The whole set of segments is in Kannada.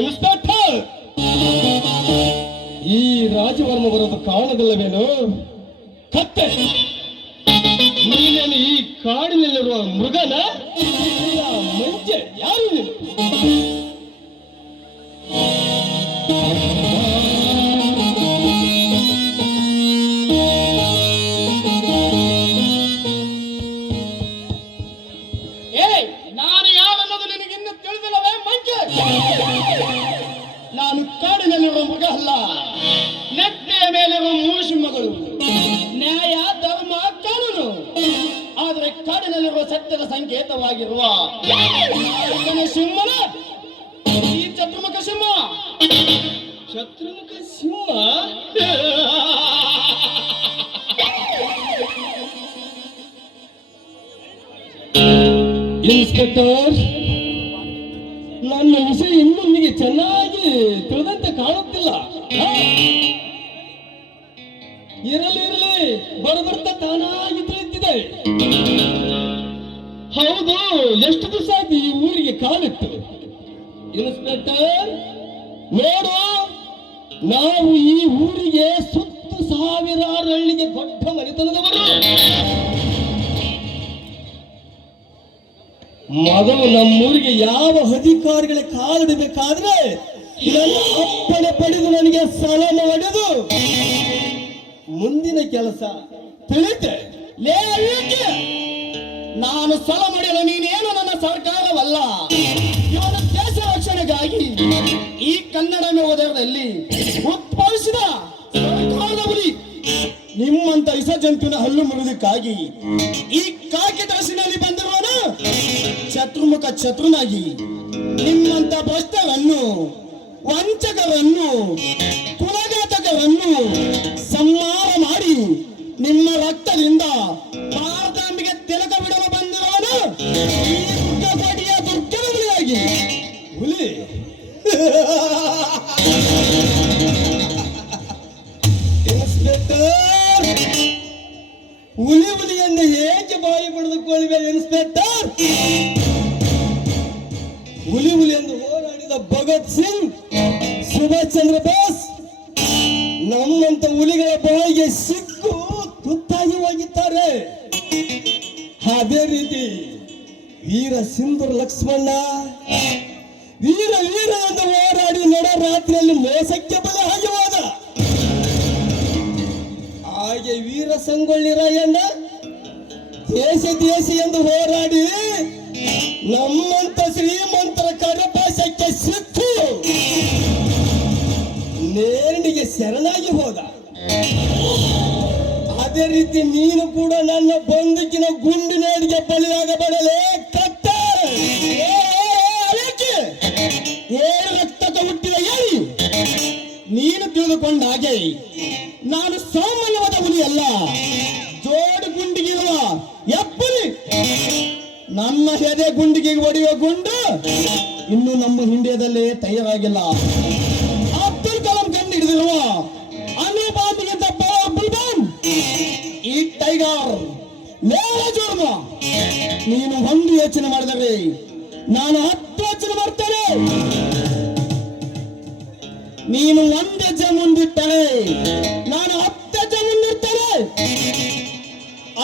ಇನ್ಸ್ಪೆಕ್ಟರ್, ಈ ರಾಜವರ್ಮ ಬರೋದು ಕಾರಣದಲ್ಲವೇನು? ಕತ್ತೆ, ನೀನೇನು ಈ ಕಾಡಿನಲ್ಲಿರುವ ಮೃಗನ? ಮುಂಚೆ ಯಾರು ನೀನು? ನಾನು ಯಾರನ್ನೋದು ನಿನಗಿನ್ನು ತಿಳಿದಿಲ್ಲವೇ ಮಂಕೆ? ನಾನು ಕಾಡಿನಲ್ಲಿರುವ ಮೃಗ ಅಲ್ಲ, ನೆಟ್ಟೆಯ ಮೇಲಿರುವ ಮೂಷಿಂಹಗಳು. ನ್ಯಾಯ, ಧರ್ಮ, ಕಾನೂನು, ಆದರೆ ಕಾಡಿನಲ್ಲಿರುವ ಸತ್ಯದ ಸಂಕೇತವಾಗಿರುವ ಸಿಂಹನ ಈ ಚತುರ್ಮುಖ ಸಿಂಹ. ಚತುರ್ಮುಖ ಸಿಂಹ? ಇನ್ಸ್ಪೆಕ್ಟರ್, ನನ್ನ ವಿಷಯ ಇನ್ನೂ ನಿಮಗೆ ಚೆನ್ನಾಗಿ ತಿಳಿದಂತೆ ಕಾಣುತ್ತಿಲ್ಲ. ಇರಲಿ, ಬರಬರ್ತಾ ತಾನಾಗಿ ತಿಳಿಯುತ್ತಿದೆ. ಹೌದು, ಎಷ್ಟು ದಿವಸ ಆಯ್ತು ಈ ಊರಿಗೆ ಕಾಲಿಟ್ಟು? ಇನ್ಸ್ಪೆಕ್ಟರ್ ನೋಡು, ನಾವು ಈ ಊರಿಗೆ ಸುತ್ತು ಸಾವಿರಾರು ಹಳ್ಳಿಗೆ ದೊಡ್ಡ ಮನೆತನದವರು. ಮೊದಲು ನಮ್ಮೂರಿಗೆ ಯಾವ ಅಧಿಕಾರಿಗಳ ಕಾಲಿಡಬೇಕಾದ್ರೆ ನನ್ನ ಅಪ್ಪಣೆ ಪಡೆದು ನನಗೆ ಸಲಮ ಹೊಡೆದು ಮುಂದಿನ ಕೆಲಸ ತಿಳಿತೆ. ನಾನು ಸಲ ಮಾಡಲು ನೀನೇನು ನನ್ನ ಸರ್ಕಾರವಲ್ಲ. ಇವನ ದೇಶ ರಕ್ಷಣೆಗಾಗಿ ಈ ಕನ್ನಡ ಹೋದರಲ್ಲಿ ಉದ್ಭವಿಸಿದ ಸರ್ಕಾರದ ಹುಲಿ. ನಿಮ್ಮಂತ ವಿಷ ಜಂತುವಿನ ಹಲ್ಲು ಮುರಿದಕ್ಕಾಗಿ ಈ ಕಾಕಿ ದಾಸಿನಲ್ಲಿ ಬಂದಿರುವನು ಚತುರ್ಮುಖ ಚತುರ್ನಾಗಿ ನಿಮ್ಮಂತ ಭ್ರಷ್ಟರನ್ನು, ವಂಚಕರನ್ನು, ಕುಲಘಾತಕರನ್ನು ಸಂಹಾರ ಮಾಡಿ ನಿಮ್ಮ ರಕ್ತದಿಂದ ಪಾರದಾಂಬಿಗೆ ತಿಲಕ ಬಿಡಲು ಬಂದಿರುವನು ಈ ದುರ್ಗಪಡಿಯ ದುರ್ಗವಾಗಿ ಹುಲಿ. ಹುಲಿಯನ್ನು ಹೇಗೆ ಬಾಯಿ ಪಡೆದುಕೊಳ್ಳುವೆ ಇನ್ಸ್ಪೆಕ್ಟರ್? ಹುಲಿ ಎಂದು ಹೋರಾಡಿದ ಭಗತ್ ಸಿಂಗ್, ಸುಭಾಷ್ ಚಂದ್ರ ಬೋಸ್ ನಮ್ಮಂತ ಹುಲಿಗಳ ಬಾಯಿಗೆ ಸಿಕ್ಕು ತುತ್ತಾಗಿ ಹೋಗಿದ್ದಾರೆ. ಅದೇ ರೀತಿ ವೀರ ಸಿಂಧೂರ್ ಲಕ್ಷ್ಮಣ ವೀರ ಎಂದು ಹೋರಾಡಿ ನಡ ರಾತ್ರಿಯಲ್ಲಿ ಮೋಸಕ್ಕೆ ಬಲವಾಗಿ ಹೋದ. ಹಾಗೆ ವೀರ ಸಂಗೊಳ್ಳಿ ರಾಯಣ್ಣ ದೇಶ ಎಂದು ಹೋರಾಡಿ ನಮ್ಮಂತ ಶ್ರೀಮಂತರ ಕರಪಾಸಕ್ಕೆ ಸಿಕ್ಕು ನೇರಡಿಗೆ ಶರಣಾಗಿ ಹೋದ. ಅದೇ ರೀತಿ ನೀನು ಕೂಡ ನನ್ನ ಬಂದೂಕಿನ ಗುಂಡಿನೇಡಿಗೆ ಬಲಿಯಾಗಬಡಲೇ ಕತ್ತ. ರಕ್ತಕ ಹುಟ್ಟಿದ ಹೇಳಿ ನೀನು ತಿಳಿದುಕೊಂಡ ಹಾಗೆ ನಾನು ಸಾಮಾನ್ಯವಾದ ಹುಲಿ ಅಲ್ಲ, ಜೋಡು ಗುಂಡಿಗಿರುವ ಎಪ್ಪಲಿ. ನಮ್ಮ ಎದೆ ಗುಂಡಿಗೆ ಹೊಡೆಯುವ ಗುಂಡು ಇನ್ನು ನಮ್ಮ ಹಿಂಡ್ಯದಲ್ಲೇ ತಯಾರಾಗಿಲ್ಲ. ಅಬ್ದುಲ್ ಕಲಾಂ ಕಂಡು ಹಿಡಿದಿರುವ ಅನುಬಾಂಬಿಗಿಂತ ಬುಲ್ಬಾನ್ ಈ ಟೈಗರ್ ನೇರ ಜೋರ್ಮ. ನೀನು ಒಂದು ಯೋಚನೆ ಮಾಡಿದರೆ ನಾನು 10 ಯೋಚನೆ ಮಾಡ್ತೇನೆ. ನೀನು ಒಂದು ಹೆಜ್ಜೆ ಮುಂದಿಟ್ಟರೆ ನಾನು 10 ಹೆಜ್ಜೆ ಮುಂದಿರ್ತೇನೆ.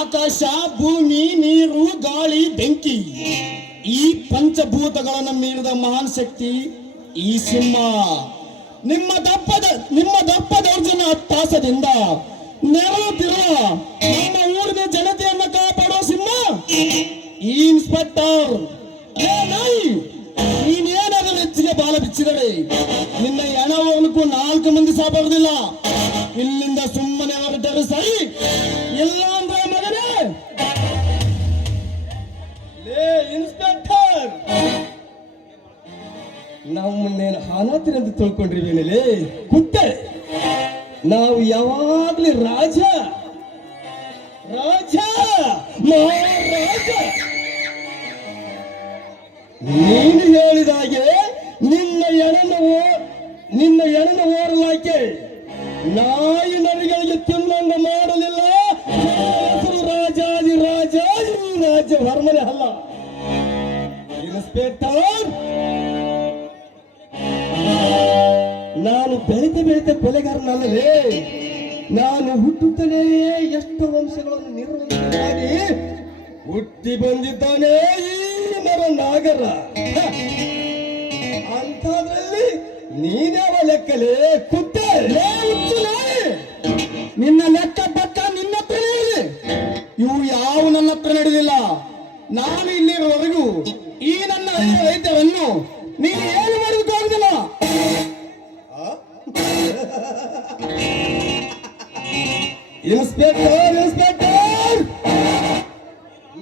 ಆಕಾಶ, ಭೂಮಿ, ನೀರು, ಗಾಳಿ, ಬೆಂಕಿ ಈ ಪಂಚಭೂತಗಳನ್ನು ಮೀರಿದ ಮಹಾನ್ ಶಕ್ತಿ ಈ ಸಿಂಹ. ನಿಮ್ಮ ದಪ್ಪ ದೌರ್ಜನ್ಯ ತಾಸದಿಂದ ನೆರಳುತ್ತಿರುವ ನಮ್ಮ ಊರಿನ ಜನತೆಯನ್ನ ಕಾಪಾಡುವ ಸಿಂಹ ಈ ಇನ್ಸ್ಪೆಕ್ಟರ್. ನೀನೇನಾದರೂ ಹೆಚ್ಚಿಗೆ ಬಾಲ ಬಿಚ್ಚಿದರೆ ನಿನ್ನ ಹೆಣವನಿಗೂ 4 ಮಂದಿ ಸಾಬಾಗುದಿಲ್ಲ. ಇಲ್ಲಿಂದ ಸುಮ್ಮನೆ ಹೊರಟರು ಸರಿ, ಇಲ್ಲ ಅಂದ್ರೆ ಮಗನೇ. ಲೇ ಇನ್ಸ್ಪೆಕ್ಟರ್, ನಮ್ಮನ್ನೇನು ಹಾನಾತಿರಂತ ತಿಳ್ಕೊಂಡಿರುವೇನಲೇ ಕುತ್ತೆ. ನಾವು ಯಾವಾಗ್ಲೂ ರಾಜ ರಾಜ ಮಹಾರಾಜ. ನೀನು ಹೇಳಿದಾಗೆ ನಿನ್ನ ಎಣನ ಓರಲಾಕೆ ನಾಯಿ ನರಿಗಳಿಗೆ ತಿನ್ನಂಗ ಮಾಡಲಿಲ್ಲ. ಹೆಸರು ರಾಜಾದಿ ರಾಜ, ಈ ರಾಜ್ಯ ಹೊರಮನೆ ಅಲ್ಲ. ಇನ್ಸ್ಪೆಕ್ಟರ್, ನಾನು ಬೆಳೆದ ಕೊಲೆಗಾರನಲ್ಲವೇ. ನಾನು ಹುಟ್ಟುತ್ತಲೇ ಎಷ್ಟು ವಂಶಗಳನ್ನು ನಿರ್ವಹಿಸಿ ಹುಟ್ಟಿ ಬಂದಿದ್ದಾನೆ ಈ ನಾಗರ. ಅಂಥದ್ರಲ್ಲಿ ನೀನ್ಯಾವ ಲೆಕ್ಕಲೇ ಕುತ್ತೆ? ನಿನ್ನ ಲೆಕ್ಕ ಪಕ್ಕ ನಿನ್ನ ಹತ್ರ ನಡೆದಿದೆ, ಇವು ಯಾವ ನನ್ನ ಹತ್ರ ನಡೆದಿಲ್ಲ. ನಾನು ಇಲ್ಲಿರುವವರೆಗೂ ಈ ನನ್ನ ರೈತರನ್ನು ನೀನು ಏನು ಮಾಡೋದಕ್ಕೂ ಆಗುದಿಲ್ಲ. ಇನ್ಸ್ಪೆಕ್ಟರ್,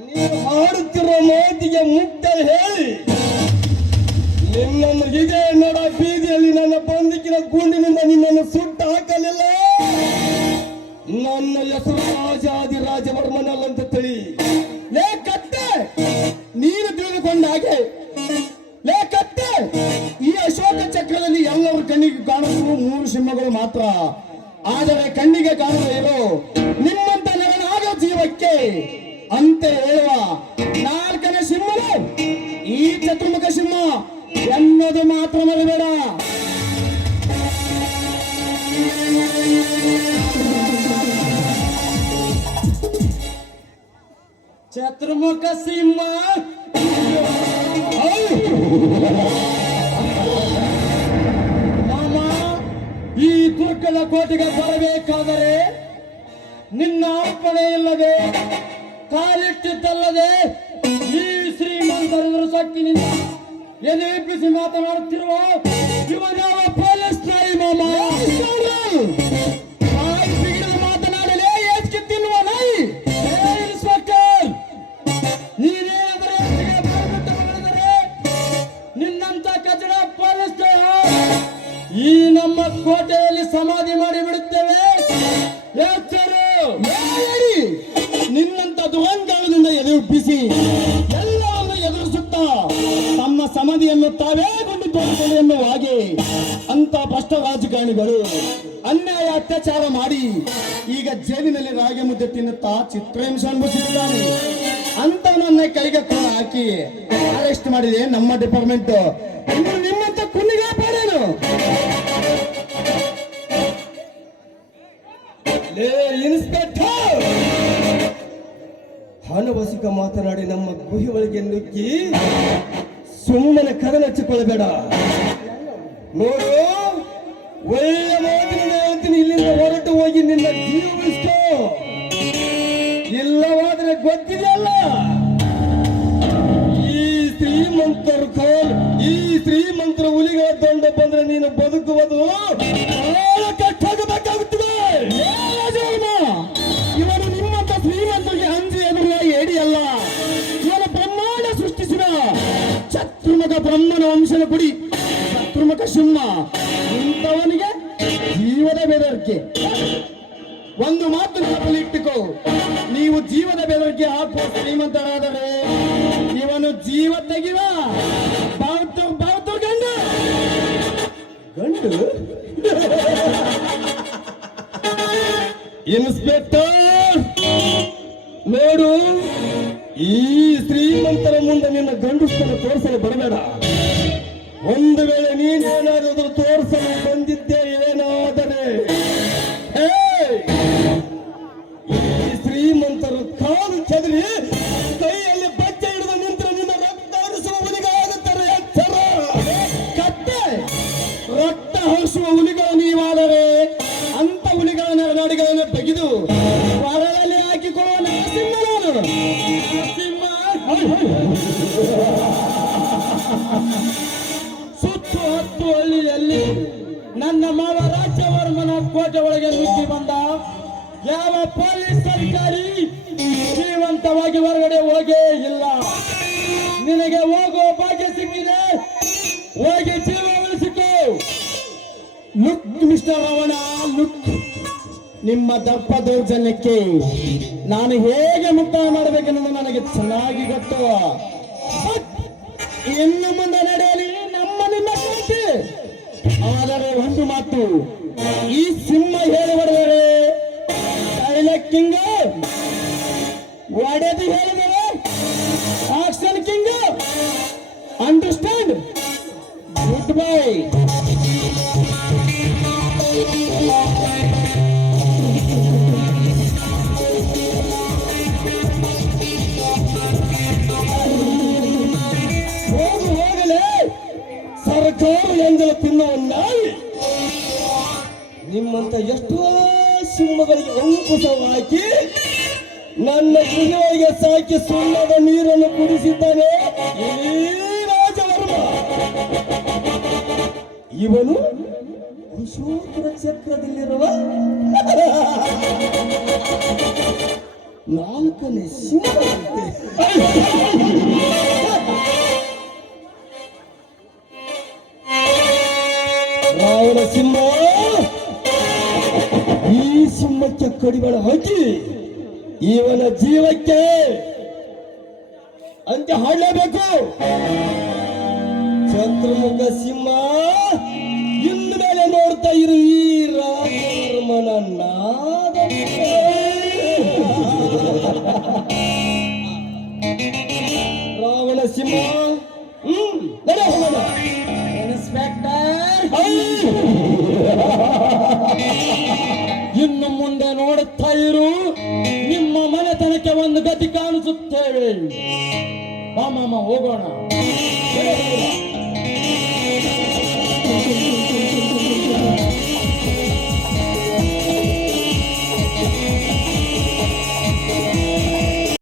ನೀವು ಮಾಡುತ್ತಿರುವ ಮಾತಿಗೆ ಮುಕ್ತ ಹೇಳಿ ನಿನ್ನನ್ನು ಇದೇ ನಡ ಬೀದಿಯಲ್ಲಿ ನನ್ನ ಬಂದಿಕ್ಕಿನ ಗುಂಡಿನಿಂದ ನಿನ್ನನ್ನು ಸುಟ್ಟು ಹಾಕಲಿಲ್ಲ. ನನ್ನ ಹೆಸರು ರಾಜಾದಿ ರಾಜವರ್ಮನಲ್ಲಂತ ತಿಳಿ. ಲೇ ಕತ್ತೆ, ನೀನು ತಿಳಿದುಕೊಂಡ ಹಾಗೆ ಲೇ ಕತ್ತೆ, ಈ ಅಶೋಕ ಚಕ್ರದಲ್ಲಿ ಎಲ್ಲರೂ ಕಣ್ಣಿಗೆ ಕಾಣುವುದು 3 ಸಿಂಹಗಳು ಮಾತ್ರ. ಆದರೆ ಕಣ್ಣಿಗೆ ಕಾಣದೇ ಇರೋ ನಿಮ್ಮಂತ ನರನಾಗ ಜೀವಕ್ಕೆ ಅಂತ ಹೇಳುವ 4ನೇ ಸಿಂಹನು ಈ ಚತುರ್ಮುಖ ಸಿಂಹ ಎನ್ನೋದು ಮಾತ್ರ ಮರಿಬೇಡ. ಚತುರ್ಮುಖ ಸಿಂಹ ಮಾಮ, ಈ ದುರ್ಗದ ಕೋಟೆಗೆ ಬರಬೇಕಾದರೆ ನಿನ್ನ ಅಪ್ಪಣೆ ಇಲ್ಲದೆ ಕಾಲಿಟ್ಟಿದ್ದಲ್ಲದೆ ಈ ಶ್ರೀಮಂತರ ಸೊಕ್ಕಿನಿಂದ ಎದುರಿಸಿ ಮಾತನಾಡುತ್ತಿರುವ ಇವನ್ಯಾವ ಪೊಲೀಸ್ ನಾಯಿ ಮಾಮ? ನಾಯಿ ಬಿಗಿದು ಮಾತನಾಡಲೇ ಹೆಚ್ಚು ತಿನ್ನುವ ನಾಯಿ. ಇನ್ಸ್ಪೆಕ್ಟರ್, ನೀನೇನಾದರೆ ನಿನ್ನಂತ ಕಚಡ ಪೊಲೀಸ್ ಈ ನಮ್ಮ ಕೋಟೆಯಲ್ಲಿ ಸಮಾಧಿ ಮಾಡಿ ಬಿಡುತ್ತೇವೆ. ನಿನ್ನಂತ ದುರಂಗಾರದಿಂದ ಎದುರಿಸಿ ಎಲ್ಲವನ್ನು ಎದುರಿಸುತ್ತಾ ತಮ್ಮ ಸಮಾಧಿಯನ್ನು ತಾವೇ ಕೊಂಡಿದ್ದಾರೆ ಎನ್ನುವ ಹಾಗೆ ಅಂತ ಭ್ರಷ್ಟ ರಾಜಕಾರಣಿಗಳು ಅನ್ಯಾಯ ಅತ್ಯಾಚಾರ ಮಾಡಿ ಈಗ ಜೈಲಿನಲ್ಲಿ ರಾಗಿ ಮುದ್ದೆ ತಿನ್ನುತ್ತಾ ಚಿತ್ರಹಿಂಸೆ ಅನುಭವಿಸಿದ್ದಾನೆ ಅಂತ ನನ್ನ ಕೈಗೆ ಕೂಡ ಹಾಕಿ ಅರೆಸ್ಟ್ ಮಾಡಿದೆ ನಮ್ಮ ಡಿಪಾರ್ಟ್ಮೆಂಟ್. ನಿಮ್ಮಂತ ಕುನ್ನಿಗೆ ಪಾಡೇನು? ಇನ್ಸ್ಪೆಕ್ಟರ್, ಹಣವಸಿಕ ಮಾತನಾಡಿ ನಮ್ಮ ಗುಹೆ ಒಳಗೆ ನುಗ್ಗಿ ಸುಮ್ಮನೆ ಕದನಚ್ಚಿಕೊಳ್ಳಬೇಡ. ನೋಡು, ಒಳ್ಳೆ ಮಾತಿನಿಂದ ಹೇಳ್ತೀನಿ, ಇಲ್ಲಿಂದ ಹೊರಟು ಹೋಗಿ ನಿನ್ನ ಜೀವ ಉಳಿಸ್ಕೋ. ಇಲ್ಲವಾದ್ರೆ ಗೊತ್ತಿದೆಯಲ್ಲ, ಈ ಶ್ರೀಮಂತರ ಹುಲಿಗಳ ದಂಡ ಬಂದ್ರೆ ನೀನು ಬದುಕುವುದು ಕಟ್ಟಾಗಬೇಕಾಗುತ್ತದೆ. ಇವನು ನಿಮ್ಮಂತ ಶ್ರೀಮಂತರಿಗೆ ಅಂಜಿ ಎನ್ನುವ ಏಡಿಯಲ್ಲ. ಇವನು ಬ್ರಹ್ಮಾಂಡ ಸೃಷ್ಟಿಸಿದ ಚತುರ್ಮುಖ ಬ್ರಹ್ಮನ ವಂಶದ ಕುಡಿ ಚತುರ್ಮುಖ ಸಿಂಹ. ಇಂಥವನಿಗೆ ಜೀವದ ಬೆದರಿಕೆ. ಒಂದು ಮಾತು ನೆನಪಲ್ಲಿ ಇಟ್ಟುಕೋ, ನೀವು ಜೀವದ ಬೆದರಿಕೆ ಹಾಕುವ ಶ್ರೀಮಂತರಾದರೆ ಇವನು ಜೀವ ತೆಗಿವ ಬಾವುತು ಗಂಡು ಇನ್ಸ್ಪೆಕ್ಟರ್, ನೋಡು, ಈ ಶ್ರೀಮಂತರ ಮುಂದೆ ನಿನ್ನ ಗಂಡುಸ್ತನ ತೋರಿಸಲು ಬರಬೇಡ. ಒಂದು ವೇಳೆ ನೀನೇನಾದರೂ ತೋರಿಸಲು ಬಂದಿದ್ದೆ ಏನಾದರೆ ಈ ಶ್ರೀಮಂತರು ಕಾಲು ಚದರಿ ಕೈಯಲ್ಲಿ ಬಚ್ಚೆ ಹಿಡಿದು ನಿಂತರೆ ನಿನ್ನ ರಕ್ತ ಹರಿಸುವ ಹುಲಿಗಾಗುತ್ತಾರೆ. ಎಚ್ಚರ ಕತ್ತೆ, ರಕ್ತ ಹರಿಸುವ ಹುಲಿಗಳು ನೀವಾದರೆ ಅಂತ ಹುಲಿಗಳ ನರನಾಡಿಗಳನ್ನು ತೆಗೆದು ಹೊರದಲ್ಲಿ ಹಾಕಿಕೊಳ್ಳುವ ನರಸಿಂಹ ನಾನು. ನರಸಿಂಹ ಸುತ್ತು ಹತ್ತು ಹಳ್ಳಿಯಲ್ಲಿ ನನ್ನ ಮಾವ ರಾಜ್ಯವರ್ಮನ ಕೋಟೆ ಒಳಗೆ ನುಗ್ಗಿ ಬಂದ ಯಾವ ಪೊಲೀಸ್ ಅಧಿಕಾರಿ ಜೀವಂತವಾಗಿ ಹೊರಗಡೆ ಹೋಗೇ ಇಲ್ಲ. ನಿನಗೆ ಹೋಗುವ ಭಾಗ್ಯ ಸಿಕ್ಕಿದೆ, ಹೋಗಿ ಜೀವ ಉಳಿಸಿಕೋ. Look mister Ravana, look. ನಿಮ್ಮ ದರ್ಪ ದೌರ್ಜನ್ಯಕ್ಕೆ ನಾನು ಹೇಗೆ ಮುಕ್ತಾಯ ಮಾಡಬೇಕೆನ್ನುವುದು ನನಗೆ ಚೆನ್ನಾಗಿ ಗೊತ್ತು. ಇನ್ನು ಮುಂದೆ ನಡೆಯಲಿ ನಮ್ಮ ನಿನ್ನ ಕೃತಿ. ಆದರೆ ಒಂದು ಮಾತು, ಈ ಸಿಂಹ ಹೇಳಿ ಹೊಡೆದರೆ ಸೈಲೆಂಟ್ ಕಿಂಗ್, ಒಡೆದು ಹೇಳಿದರೆ action king. Understand? Good bye. ಹೋಗಲೇ ಸರ್ಕಾರ ಎಂದಲು ತಿನ್ನುವ ನಾಯಿ. ನಿಮ್ಮಂತ ಎಷ್ಟೋ ಸಿಂಹಗಳಿಗೆ ಅಂಕುಶ ಹಾಕಿ ನನ್ನ ಗೃಹಗಳಿಗೆ ಸಾಕಿ ಸುಣ್ಣದ ನೀರನ್ನು ಕುಡಿಸಿದ್ದಾನೆ ಈ ರಾಜವರ್ಮ. ಇವನು ಅಶೋಕನ ಚಕ್ರದಲ್ಲಿರುವ ನಾಲ್ಕನೇ ಸಿಂಹವಂತೆ. ರಾವಣ ಸಿಂಹ ಈ ಸಿಂಹಕ್ಕೆ ಕಡಿವಾಣ ಹಾಕಿ ಇವನ ಜೀವಕ್ಕೆ ಅಂತ್ಯ ಹಾಡಲೇಬೇಕು. ಚಂದ್ರಮುಖ ಸಿಂಹ, ಇನ್ನು ಮೇಲೆ ನೋಡ್ತಾ ಇರು ಈ ರಾಜವರ್ಮನ ನಾದ. ರಾವಣ ಸಿಂಹ, ನಡೆ ಹೋಗೋಣ. ಇನ್ಸ್ಪೆಕ್ಟರ್, ಇನ್ನು ಮುಂದೆ ನೋಡುತ್ತಾ ಇರು, ನಿಮ್ಮ ಮನೆತನಕ್ಕೆ ಒಂದು ಗತಿ ಕಾಣಿಸುತ್ತೇವೆ. ಮಾಮ ಹೋಗೋಣ.